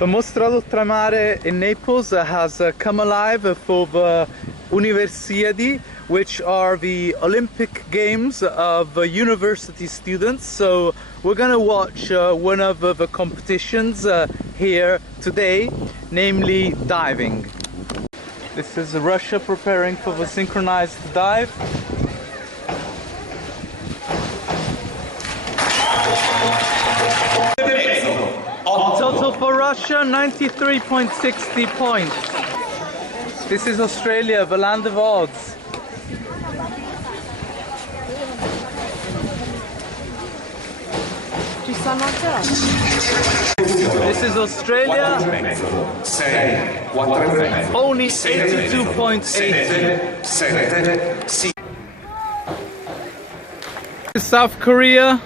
The mostrado tramare in Naples has come alive for the Universiade, which are the Olympic Games of university students. So we're gonna watch one of the competitions here today, namely diving. This is Russia preparing for the synchronized dive. Total for Russia, 93.60 points. This is Australia, the land of odds. This is Australia, only 82.8. South Korea.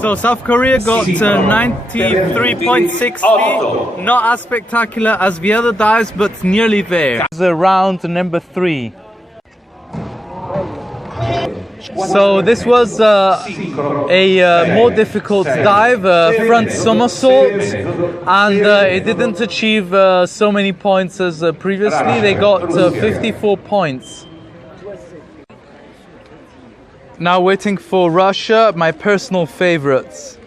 So South Korea got 93.60, not as spectacular as the other dives, but nearly there. This is round number 3. So this was a more difficult dive, front somersault, and it didn't achieve so many points as previously. They got 54 points. Now waiting for Russia, my personal favorites.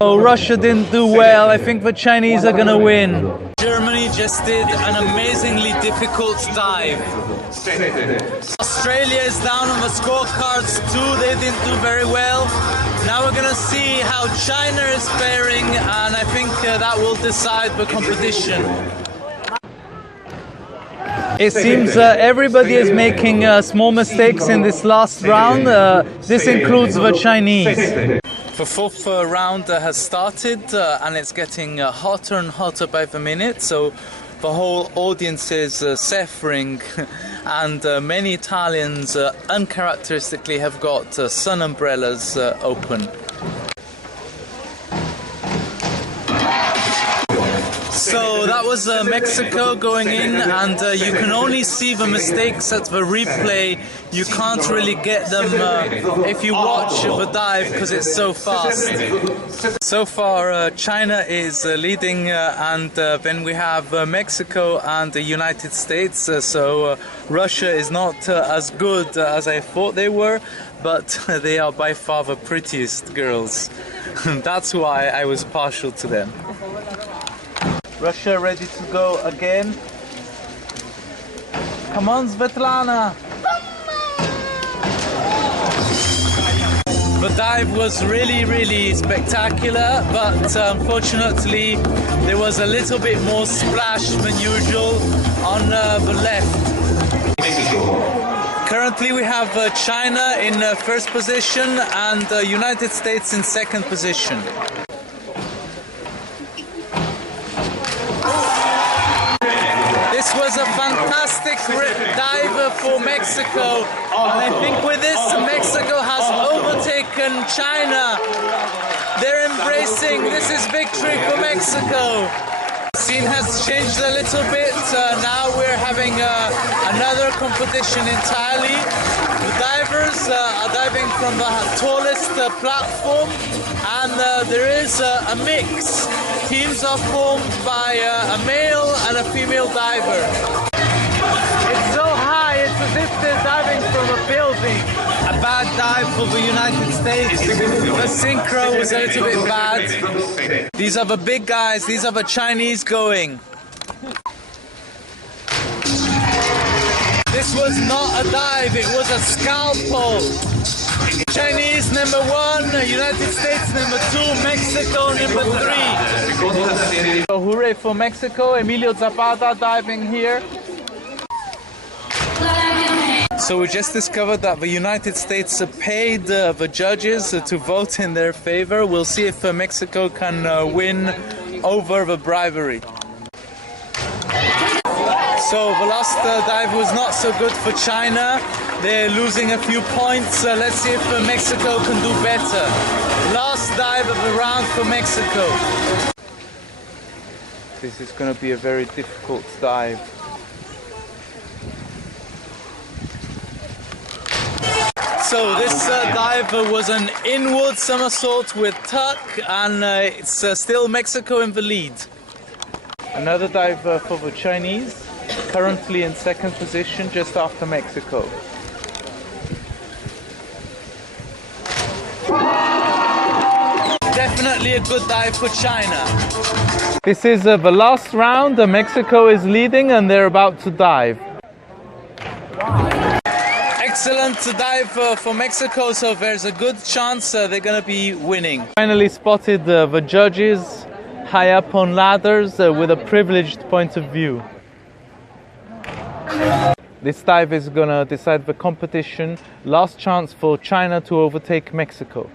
Oh, Russia didn't do well. I think the Chinese are gonna win. Germany just did an amazingly difficult dive. Australia is down on the scorecards too. They didn't do very well. Now we're gonna see how China is faring, and I think that will decide the competition. It seems everybody is making small mistakes in this last round. This includes the Chinese. The fourth round has started and it's getting hotter and hotter by the minute, so the whole audience is suffering and many Italians uncharacteristically have got sun umbrellas open. So that was Mexico going in, and you can only see the mistakes at the replay. You can't really get them if you watch the dive because it's so fast. So far China is leading, and then we have Mexico and the United States. So Russia is not as good as I thought they were, but they are by far the prettiest girls. That's why I was partial to them. Russia ready to go again. Come on, Svetlana! The dive was really spectacular, but unfortunately there was a little bit more splash than usual on the left. Currently we have China in first position and United States in second position. This was a fantastic dive for Mexico, and I think with this Mexico has overtaken China. They're embracing, this is victory for Mexico. The scene has changed a little bit, now we're having another competition entirely. The divers are diving from the tallest platform, and there is a mix. Teams are formed by a male and a female diver. It's so high, it's as if they're diving from a building. A bad dive for the United States. The synchro was a little bit bad. These are the big guys, these are the Chinese going. This was not a dive, it was a scalpel. Chinese number 1, United States number 2, Mexico number 3. So hooray for Mexico, Emilio Zapata diving here. So we just discovered that the United States paid the judges to vote in their favor. We'll see if Mexico can win over the bribery. So the last dive was not so good for China. They're losing a few points. Let's see if Mexico can do better. Last dive of the round for Mexico. This is going to be a very difficult dive. So this dive was an inward somersault with tuck, and it's still Mexico in the lead. Another dive for the Chinese, currently in second position just after Mexico. Definitely a good dive for China. This is the last round. Mexico is leading and they're about to dive. Excellent dive for Mexico, so there's a good chance they're going to be winning. Finally spotted the judges high up on ladders with a privileged point of view. This dive is going to decide the competition. Last chance for China to overtake Mexico.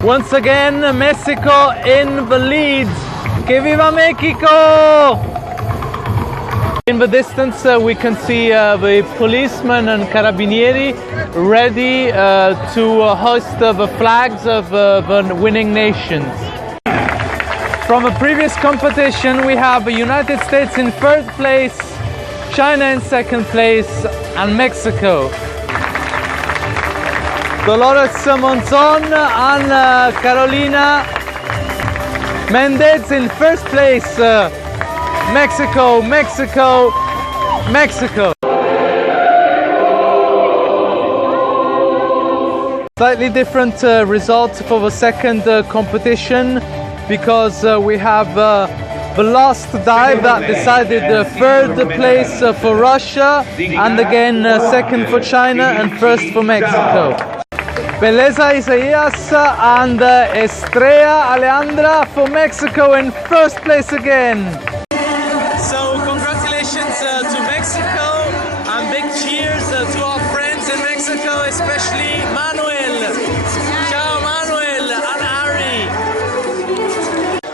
Once again, Mexico in the lead. Que viva Mexico! In the distance, we can see the policemen and carabinieri ready to hoist the flags of the winning nations. From a previous competition, we have the United States in third place, China in second place, and Mexico. Dolores Monzon and Carolina Mendez in first place. Mexico, Mexico, Mexico. Slightly different result for the second competition, because we have the last dive that decided third place for Russia, and again second for China and first for Mexico. Beleza Isaías and Estrella Alejandra for Mexico in first place again. So congratulations to Mexico, and big cheers to our friends in Mexico, especially Manuel. Ciao Manuel and Ari.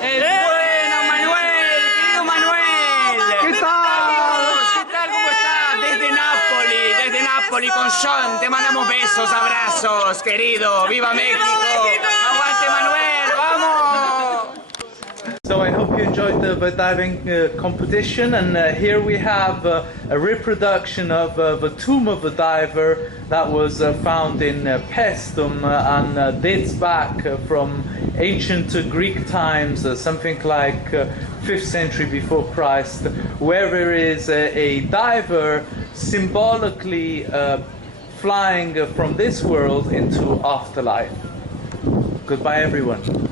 Bueno, Manuel, querido Manuel. ¿Qué tal? ¿Qué tal? ¿Cómo estás? Desde Nápoles con John. Te mandamos besos, abrazos, querido. ¡Viva México! ¡Aguante Manuel! ¡Vamos! So I hope you enjoyed the diving competition, and here we have a reproduction of the tomb of the diver that was found in Paestum and dates back from ancient Greek times, something like 5th century before Christ, where there is a diver symbolically flying from this world into afterlife. Goodbye everyone.